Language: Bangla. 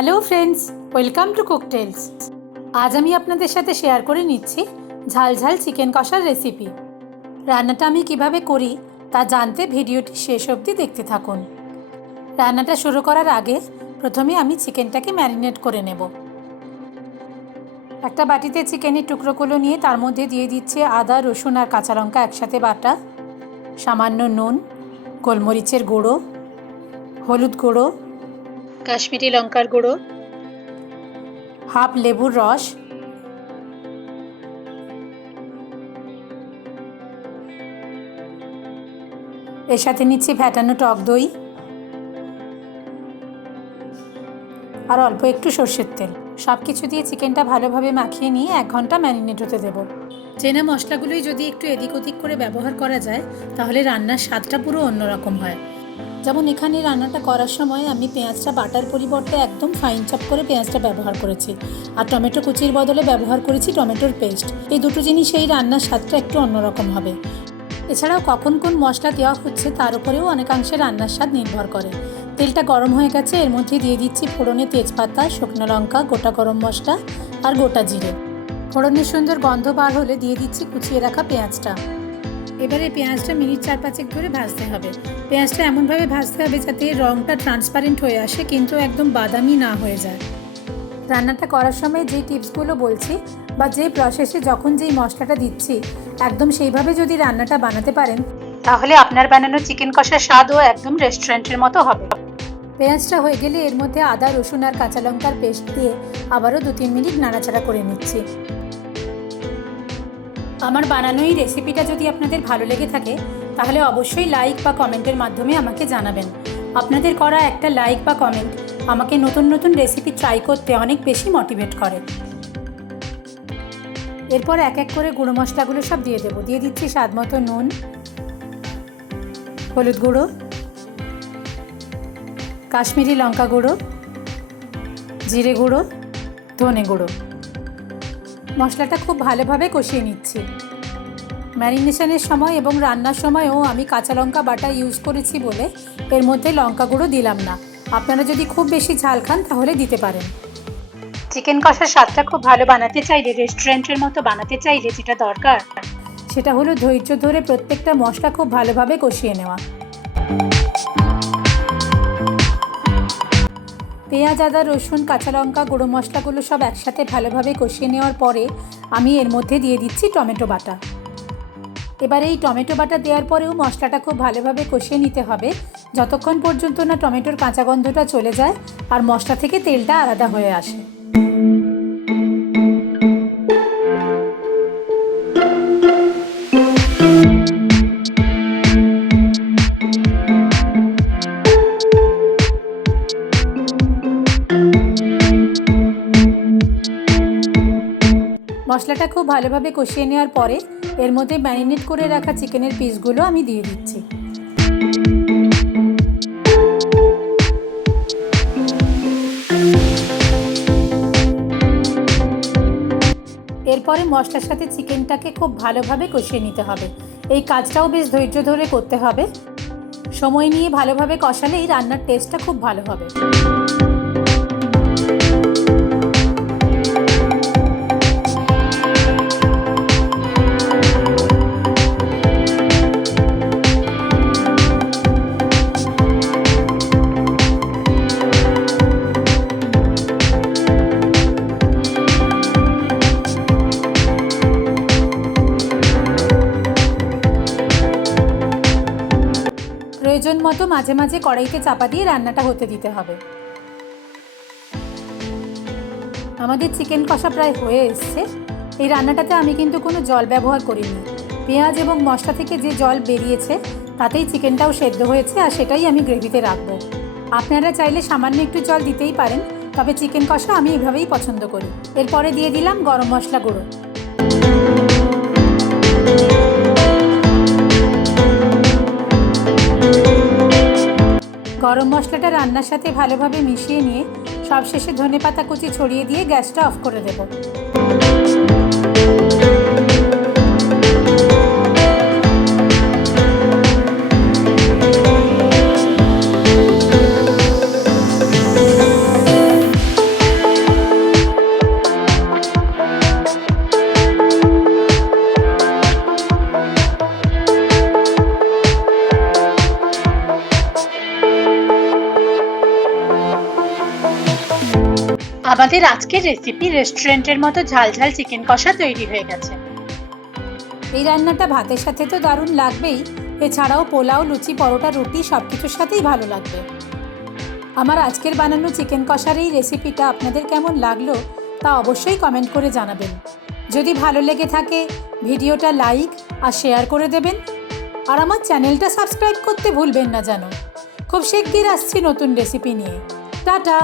Hello friends, welcome to Cooktales. আজ আমি আপনাদের সাথে শেয়ার করে নিচ্ছি ঝাল ঝাল চিকেন কষার রেসিপি। রান্নাটা আমি কিভাবে করি তা জানতে ভিডিওটি শেষ অবধি দেখতে থাকুন। রান্নাটা শুরু করার আগে প্রথমে আমি চিকেনটাকে ম্যারিনেট করে নেব। একটা বাটিতে চিকেনের টুকরোগুলো নিয়ে তার মধ্যে দিয়ে দিচ্ছে আদা, রসুন আর কাঁচা লঙ্কা একসাথে বাটা, সামান্য নুন, গোলমরিচের গুঁড়ো, হলুদ গুঁড়ো, কাশ্মীরি লঙ্কার গুঁড়ো, হাফ লেবুর রস, এর সাথে নিচ্ছি ফ্যাটানো টক দই আর অল্প একটু সর্ষের তেল। সব কিছু দিয়ে চিকেনটা ভালোভাবে মাখিয়ে নিয়ে 1 ঘন্টা ম্যারিনেট হতে দেবো। চেনা মশলাগুলোই যদি একটু এদিক ওদিক করে ব্যবহার করা যায় তাহলে রান্নার স্বাদটা পুরো অন্যরকম হয়। যেমন এখানে রান্নাটা করার সময় আমি পেঁয়াজটা বাটার পরিবর্তে একদম ফাইন চপ করে পেঁয়াজটা ব্যবহার করেছি, আর টমেটো কুচির বদলে ব্যবহার করেছি টমেটোর পেস্ট। এই দুটো জিনিস এই রান্নার স্বাদটা একটু অন্যরকম হবে। এছাড়াও কখন কোন মশলা দেওয়া হচ্ছে তার উপরেও অনেকাংশে রান্নার স্বাদ নির্ভর করে। তেলটা গরম হয়ে গেছে, এর মধ্যে দিয়ে দিচ্ছি ফোড়নে তেজপাতা, শুকনো লঙ্কা, গোটা গরম মশলা আর গোটা জিরে। ফোড়নের সুন্দর গন্ধ বার হলে দিয়ে দিচ্ছি কুচিয়ে রাখা পেঁয়াজটা। এবারে পেঁয়াজটা মিনিট 4-5 ধরে ভাজতে হবে। পেঁয়াজটা এমনভাবে ভাজতে হবে যাতে রঙটা ট্রান্সপারেন্ট হয়ে আসে, কিন্তু একদম বাদামি না হয়ে যায়। রান্নাটা করার সময় যে টিপসগুলো বলছি বা যে প্রসেসে যখন যেই মশলাটা দিচ্ছি একদম সেইভাবে যদি রান্নাটা বানাতে পারেন তাহলে আপনার বানানো চিকেন কষার স্বাদও একদম রেস্টুরেন্টের মতো হবে। পেঁয়াজটা হয়ে গেলে এর মধ্যে আদা, রসুন আর কাঁচা লঙ্কার পেস্ট দিয়ে আবারও 2-3 মিনিট নাড়াচাড়া করে নিচ্ছি। আমার বানানো এই রেসিপিটা যদি আপনাদের ভালো লেগে থাকে তাহলে অবশ্যই লাইক বা কমেন্টের মাধ্যমে আমাকে জানাবেন। আপনাদের করা একটা লাইক বা কমেন্ট আমাকে নতুন নতুন রেসিপি ট্রাই করতে অনেক বেশি মোটিভেট করে। এরপর এক এক করে গুঁড়ো মশলাগুলো সব দিয়ে দেবো। দিয়ে দিচ্ছি স্বাদ মতো নুন, হলুদ গুঁড়ো, কাশ্মীরি লঙ্কা গুঁড়ো, জিরে গুঁড়ো, ধনে গুঁড়ো। মশলাটা খুব ভালোভাবে কষিয়ে নিচ্ছি। ম্যারিনেশনের সময় এবং রান্নার সময়ও আমি কাঁচা লঙ্কা বাটা ইউজ করেছি বলে এর মধ্যে লঙ্কা গুঁড়ো দিলাম না। আপনারা যদি খুব বেশি ঝাল খান তাহলে দিতে পারেন। চিকেন কষার স্বাদটা খুব ভালো বানাতে চাইলে, রেস্টুরেন্টের মতো বানাতে চাইলে যেটা দরকার সেটা হলো ধৈর্য ধরে প্রত্যেকটা মশলা খুব ভালোভাবে কষিয়ে নেওয়া। পেঁয়াজ, আদা, রসুন, কাঁচা লঙ্কা, গুঁড়ো মশলাগুলো সব একসাথে ভালোভাবে কষিয়ে নেওয়ার পরে আমি এর মধ্যে দিয়ে দিচ্ছি টমেটো বাটা। এবার এই টমেটো বাটা দেওয়ার পরেও মশলাটা খুব ভালোভাবে কষিয়ে নিতে হবে যতক্ষণ পর্যন্ত না টমেটোর কাঁচা গন্ধটা চলে যায় আর মশলা থেকে তেলটা আলাদা হয়ে আসে। মশলাটা খুব ভালোভাবে কষিয়ে নেওয়ার পরে এর মধ্যে ম্যারিনেট করে রাখা চিকেনের পিসগুলো আমি দিয়ে দিচ্ছি। এরপরে মশলার সাথে চিকেনটাকে খুব ভালোভাবে কষিয়ে নিতে হবে। এই কাজটাও বেশ ধৈর্য ধরে করতে হবে। সময় নিয়ে ভালোভাবে কষালেই রান্নার টেস্টটা খুব ভালো হবে। প্রয়োজন মতো মাঝে মাঝে কড়াইতে চাপা দিয়ে রান্নাটা হতে দিতে হবে। আমাদের চিকেন কষা প্রায় হয়ে এসছে। এই রান্নাটাতে আমি কিন্তু কোনো জল ব্যবহার করিনি। পেঁয়াজ এবং মশলা থেকে যে জল বেরিয়েছে তাতেই চিকেনটাও সেদ্ধ হয়েছে, আর সেটাই আমি গ্রেভিতে রাখবো। আপনারা চাইলে সামান্য একটু জল দিতেই পারেন, তবে চিকেন কষা আমি এভাবেই পছন্দ করি। এরপরে দিয়ে দিলাম গরম মশলা গুঁড়ো। গরম মশলাটা রান্নার সাথে ভালোভাবে মিশিয়ে নিয়ে সবশেষে ধনেপাতা কুচি ছড়িয়ে দিয়ে গ্যাসটা অফ করে দেব। আমাদের আজকের রেসিপি রেস্টুরেন্টের মতো ঝালঝাল চিকেন কষা তৈরি হয়ে গেছে। এই রান্নাটা ভাতের সাথে তো দারুণ লাগবেই, এছাড়াও পোলাও, লুচি, পরোটা, রুটি সব কিছুর সাথেই ভালো লাগবে। আমার আজকের বানানো চিকেন কষার এই রেসিপিটা আপনাদের কেমন লাগলো তা অবশ্যই কমেন্ট করে জানাবেন। যদি ভালো লেগে থাকে ভিডিওটা লাইক আর শেয়ার করে দেবেন, আর আমার চ্যানেলটা সাবস্ক্রাইব করতে ভুলবেন না যেন। খুব শিগগির আসছি নতুন রেসিপি নিয়ে। টাটা।